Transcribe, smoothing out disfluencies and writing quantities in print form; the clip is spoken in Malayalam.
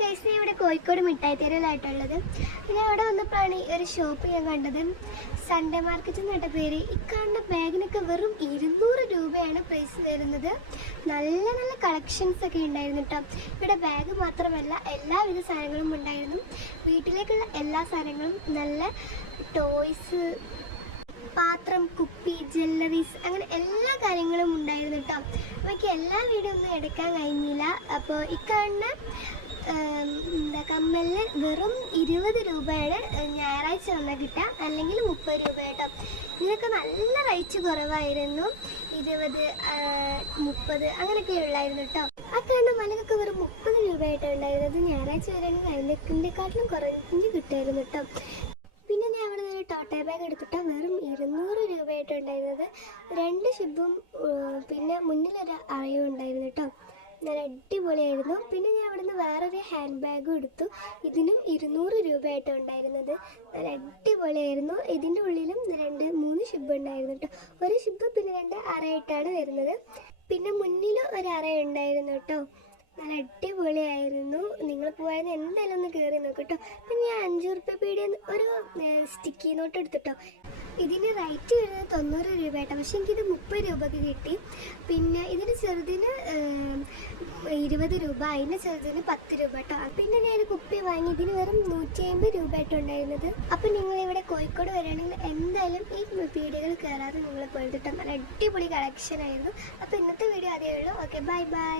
ഗൈസ്, ഞാൻ ഇവിടെ കോഴിക്കോട് മിഠായി തെരുവിലായിട്ടുള്ളത്. പിന്നെ അവിടെ വന്നപ്പോഴാണ് ഈ ഒരു ഷോപ്പ് ഞാൻ കണ്ടത്. സൺഡേ മാർക്കറ്റ് എന്നിട്ട പേര്. ഈ കാണുന്ന ബാഗിനൊക്കെ വെറും 200 രൂപയാണ് പ്രൈസ് വരുന്നത്. നല്ല നല്ല കളക്ഷൻസ് ഒക്കെ ഉണ്ടായിരുന്നു കേട്ടോ. ഇവിടെ ബാഗ് മാത്രമല്ല, എല്ലാവിധ സാധനങ്ങളും ഉണ്ടായിരുന്നു. വീട്ടിലേക്കുള്ള എല്ലാ സാധനങ്ങളും, നല്ല ടോയ്സ്, പാത്രം, കുപ്പി, ജ്വല്ലറീസ്, അങ്ങനെ എല്ലാ കാര്യങ്ങളും ഉണ്ടായിരുന്നു കേട്ടോ. എനിക്ക് എല്ലാ വീഡിയോ ഒന്നും എടുക്കാൻ കഴിഞ്ഞില്ല. അപ്പോൾ ഈ കാണുന്ന കമ്മലിന് വെറും 20 രൂപയാണ് ഞായറാഴ്ച വന്നാൽ കിട്ടുക, അല്ലെങ്കിൽ 30 രൂപ കേട്ടോ. ഇതിനൊക്കെ നല്ല റേറ്റ് കുറവായിരുന്നു, 20, 30 അങ്ങനെയൊക്കെ ഉള്ളായിരുന്നു കേട്ടോ. ആ കാണുന്ന മലകൊക്കെ വെറും 30 രൂപയായിട്ടാണ് ഉണ്ടായിരുന്നത്. ഞായറാഴ്ച വരെയാണെങ്കിൽ അതിൻ്റെക്കാട്ടിലും കുറഞ്ഞ് കിട്ടുമായിരുന്നു കേട്ടോ. പിന്നെ ഞാൻ അവിടെ നിന്ന് ഒരു ടോട്ടേ ബാഗ് എടുത്തിട്ട് വെറും 200 രൂപയായിട്ടുണ്ടായിരുന്നത്. 2 ഷിബും പിന്നെ മുന്നിലൊരു അറയും ഉണ്ടായിരുന്നു കേട്ടോ. നല്ല അടിപൊളിയായിരുന്നു. പിന്നെ ഞാൻ അവിടെ നിന്ന് വേറൊരു ഹാൻഡ് ബാഗും എടുത്തു. ഇതിനും 200 രൂപയായിട്ടാണ് ഉണ്ടായിരുന്നത്. നല്ല അടിപൊളിയായിരുന്നു. ഇതിൻ്റെ ഉള്ളിലും 2-3 ഷിബ് ഉണ്ടായിരുന്നു കേട്ടോ. ഒരു ഷിബ് പിന്നെ 2 അറയായിട്ടാണ് വരുന്നത്. പിന്നെ മുന്നിൽ ഒരു അറ ഉണ്ടായിരുന്നു കേട്ടോ. നല്ല അടിപൊളിയായിരുന്നു. നിങ്ങൾ പോയാൽ എന്തായാലും ഒന്ന് കയറി നോക്കട്ടോ. പിന്നെ ഞാൻ 5 റുപ്യ പീടിയ ഒരു സ്റ്റിക്കി നോട്ട് എടുത്തിട്ടോ. ഇതിന് റേറ്റ് വരുന്നത് 90 രൂപ കേട്ടോ. പക്ഷേ എനിക്കിത് 30 രൂപയ്ക്ക് കിട്ടി. പിന്നെ ഇതിന് ചെറുതിന് 20 രൂപ, അതിൻ്റെ ചെറുതിന് 10 രൂപ കേട്ടോ. പിന്നെ ഞാൻ കുപ്പി വാങ്ങി. ഇതിന് വെറും 150 രൂപ ആയിട്ടുണ്ടായിരുന്നത്. അപ്പോൾ നിങ്ങളിവിടെ കോഴിക്കോട് വരികയാണെങ്കിൽ എന്തായാലും ഈ പീടികകൾ കയറാതെ നിങ്ങൾ പോയിട്ട്. നല്ല അടിപൊളി കളക്ഷൻ ആയിരുന്നു. അപ്പോൾ ഇന്നത്തെ വീഡിയോ അതേ ഉള്ളൂ. Okay, bye bye.